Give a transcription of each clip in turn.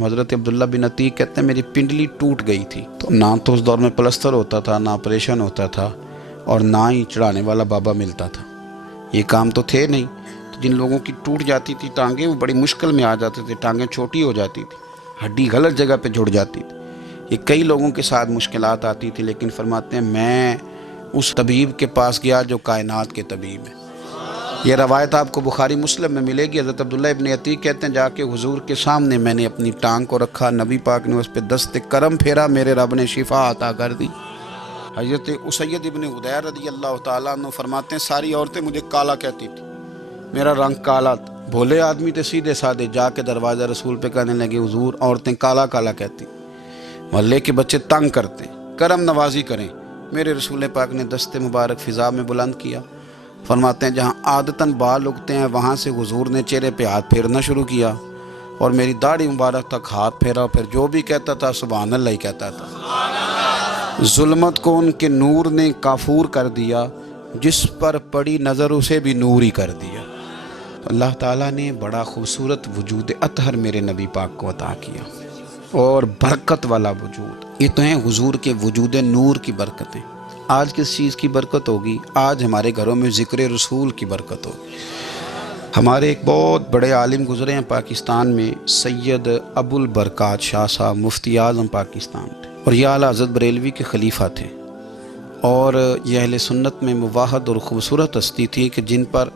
حضرت عبداللہ بن عتیق کہتے ہیں میری پنڈلی ٹوٹ گئی تھی، تو نہ تو اس دور میں پلستر ہوتا تھا، نہ آپریشن ہوتا تھا، اور نہ ہی چڑھانے والا بابا ملتا تھا، یہ کام تو تھے نہیں۔ تو جن لوگوں کی ٹوٹ جاتی تھی ٹانگیں، وہ بڑی مشکل میں آ جاتے تھے، ٹانگیں چھوٹی ہو جاتی تھی، ہڈی غلط جگہ پہ جڑ جاتی تھی، یہ کئی لوگوں کے ساتھ مشکلات آتی تھی، لیکن فرماتے ہیں میں اس طبیب کے پاس گیا جو کائنات کے طبیب ہے۔ یہ روایت آپ کو بخاری مسلم میں ملے گی۔ حضرت عبداللہ ابن عتیق کہتے ہیں جا کے حضور کے سامنے میں نے اپنی ٹانگ کو رکھا، نبی پاک نے اس پہ دست کرم پھیرا، میرے رب نے شفا عطا کر دی۔ حضرت اسید ابن حضیر رضی اللہ تعالیٰ عنہ فرماتے ہیں ساری عورتیں مجھے کالا کہتی تھی، میرا رنگ کالا تھا، بھولے آدمی تھے سیدھے سادے، جا کے دروازہ رسول پہ کہنے لگے حضور عورتیں کالا کالا کہتی، محلے کے بچے تنگ کرتے، کرم نوازی کریں۔ میرے رسول پاک نے دست مبارک فضا میں بلند کیا، فرماتے ہیں جہاں عادتاً بال اگتے ہیں وہاں سے حضور نے چہرے پہ ہاتھ پھیرنا شروع کیا، اور میری داڑھی مبارک تک ہاتھ پھیرا، پھر جو بھی کہتا تھا سبحان اللہ ہی کہتا تھا۔ ظلمت کو ان کے نور نے کافور کر دیا، جس پر پڑی نظر اسے بھی نور ہی کر دیا۔ اللہ تعالیٰ نے بڑا خوبصورت وجود اطہر میرے نبی پاک کو عطا کیا، اور برکت والا وجود، یہ تو ہیں حضور کے وجود نور کی برکتیں۔ آج کس چیز کی برکت ہوگی؟ آج ہمارے گھروں میں ذکر رسول کی برکت ہوگی۔ ہمارے ایک بہت بڑے عالم گزرے ہیں پاکستان میں، سید ابو البرکات شاہ صاحب، مفتی اعظم پاکستان تھے، اور یہ اعلیٰ حضرت بریلوی کے خلیفہ تھے، اور یہ اہل سنت میں مواحد اور خوبصورت ہستی تھی کہ جن پر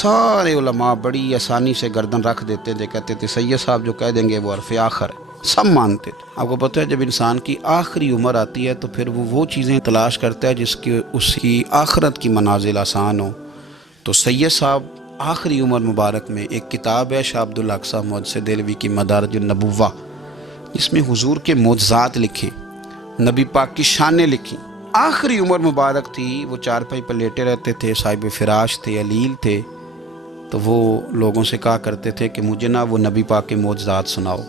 سارے علماء بڑی آسانی سے گردن رکھ دیتے تھے، کہتے تھے سید صاحب جو کہہ دیں گے وہ حرف آخر ہے، سب مانتے تھے۔ آپ کو پتہ ہے جب انسان کی آخری عمر آتی ہے تو پھر وہ چیزیں تلاش کرتا ہے جس کی اس کی آخرت کی منازل آسان ہو۔ تو سید صاحب آخری عمر مبارک میں ایک کتاب ہے شاہ عبدالحق صاحب محدث دہلوی کی مدارج النبوہ، جس میں حضور کے معجزات لکھے، نبی پاک کی شانیں لکھی۔ آخری عمر مبارک تھی، وہ چارپائی پر لیٹے رہتے تھے، صاحب فراش تھے، علیل تھے، تو وہ لوگوں سے کہا کرتے تھے کہ مجھے نا وہ نبی پاک کے معجزات سناؤ،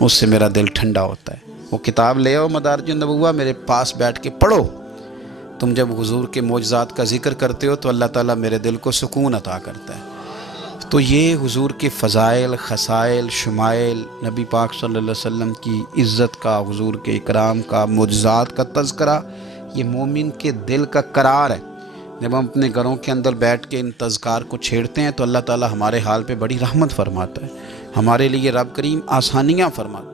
اس سے میرا دل ٹھنڈا ہوتا ہے۔ وہ کتاب لے آؤ مدارج النبوہ، میرے پاس بیٹھ کے پڑھو، تم جب حضور کے معجزات کا ذکر کرتے ہو تو اللہ تعالیٰ میرے دل کو سکون عطا کرتا ہے۔ تو یہ حضور کے فضائل، خصائل، شمائل، نبی پاک صلی اللہ علیہ وسلم کی عزت کا، حضور کے اکرام کا، معجزات کا تذکرہ، یہ مومن کے دل کا قرار ہے۔ جب ہم اپنے گھروں کے اندر بیٹھ کے ان تذکار کو چھیڑتے ہیں تو اللہ تعالیٰ ہمارے حال پہ بڑی رحمت فرماتا ہے، ہمارے لیے رب کریم آسانیاں فرماتا ہے۔